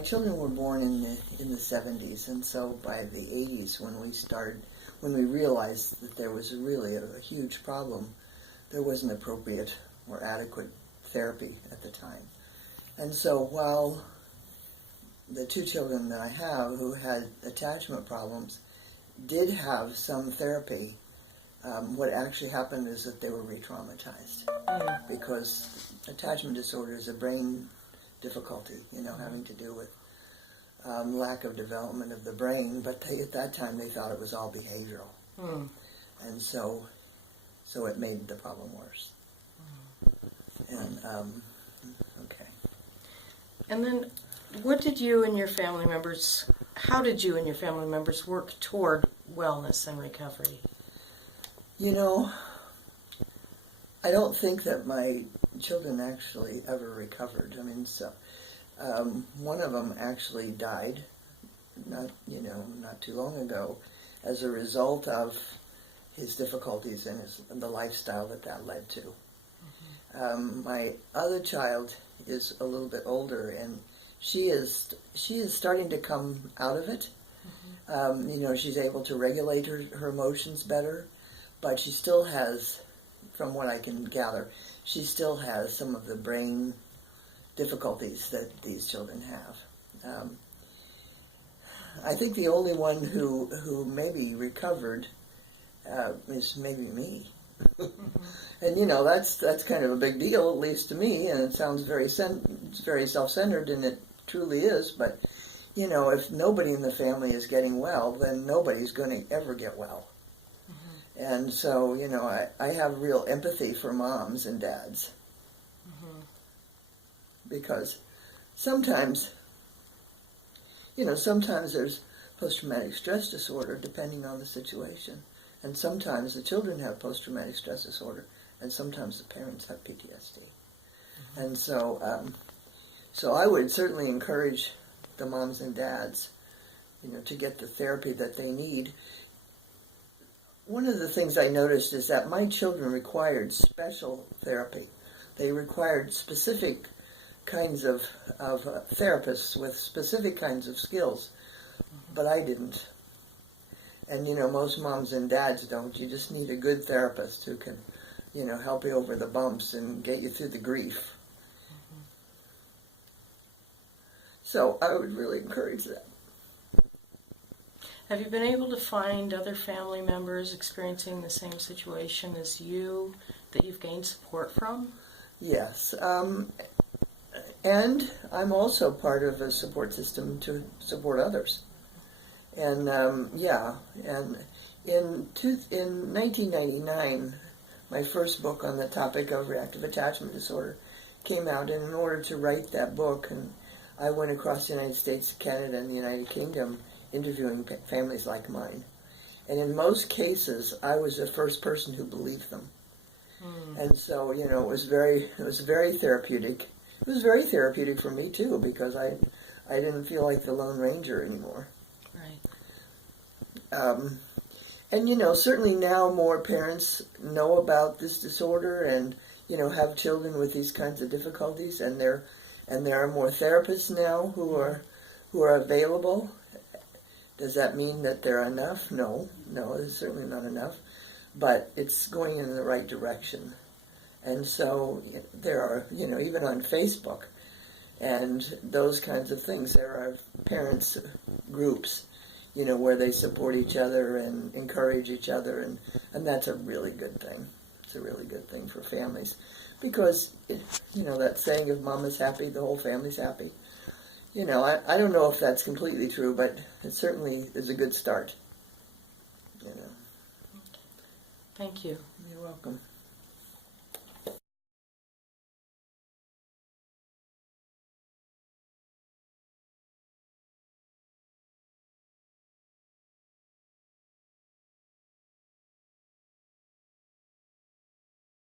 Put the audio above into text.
My children were born in the 70s, and so by the 80s, when we realized that there was really a huge problem, there wasn't appropriate or adequate therapy at the time. And so while the two children that I have who had attachment problems did have some therapy, what actually happened is that they were re-traumatized because attachment disorder is a brain difficulty, having to do with lack of development of the brain, but at that time they thought it was all behavioral. And so it made the problem worse. And, okay. And then how did you and your family members work toward wellness and recovery? I don't think that my children actually ever recovered. One of them actually died not too long ago as a result of his difficulties and the lifestyle that led to. My other child is a little bit older, and she is starting to come out of it. She's able to regulate her emotions better, but she still has, from what I can gather, she still has some of the brain difficulties that these children have. I think the only one who maybe recovered is maybe me. And that's kind of a big deal, at least to me, and it sounds very self-centered, and it truly is, but if nobody in the family is getting well, then nobody's going to ever get well. And so, I have real empathy for moms and dads. Because sometimes there's post-traumatic stress disorder depending on the situation. And sometimes the children have post-traumatic stress disorder, and sometimes the parents have PTSD. And so I would certainly encourage the moms and dads, to get the therapy that they need. One of the things I noticed is that my children required special therapy. They required specific kinds of therapists with specific kinds of skills, but I didn't. And most moms and dads don't. You just need a good therapist who can, help you over the bumps and get you through the grief. So I would really encourage that. Have you been able to find other family members experiencing the same situation as you that you've gained support from? Yes. And I'm also part of a support system to support others. And and in 1999, my first book on the topic of reactive attachment disorder came out, and in order to write that book, and I went across the United States, Canada, and the United Kingdom interviewing families like mine. And in most cases, I was the first person who believed them. And so, it was very therapeutic. It was very therapeutic for me too, because I didn't feel like the Lone Ranger anymore. Right. And certainly now more parents know about this disorder and have children with these kinds of difficulties, and there are more therapists now who are available. Does that mean that there are enough? No, it's certainly not enough, but it's going in the right direction. And so there are, even on Facebook and those kinds of things, there are parents groups, where they support each other and encourage each other, and that's a really good thing. It's a really good thing for families, because, that saying, if mom is happy, the whole family's happy. I don't know if that's completely true, but it certainly is a good start. Thank you. You're welcome.